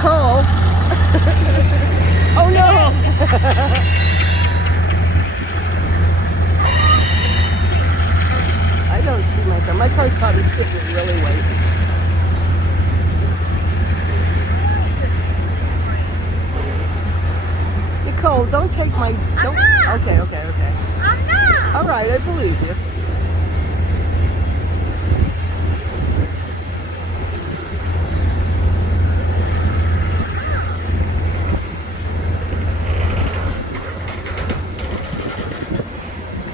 Nicole. Oh no. I don't see my car. My car's probably sitting really waste. Nicole, don't take my. Don't. Okay. I'm not. All right, I believe you.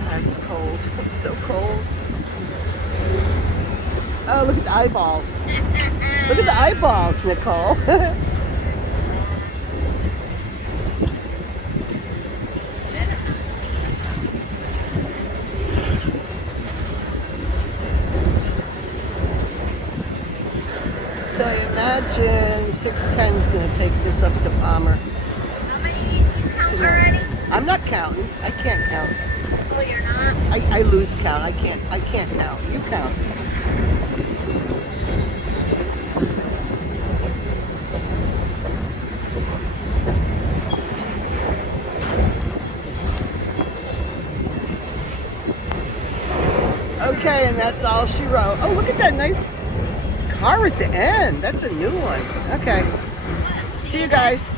God, it's cold. It's so cold. Oh, look at the eyeballs. Look at the eyeballs, Nicole. So I imagine 610 is going to take this up to Palmer How many counts tonight. already? I'm not counting. I can't count. Oh, you're not? I lose count. I can't count. You count. Okay, and that's all she wrote. Oh, look at that nice car at the end. That's a new one. Okay. See you guys.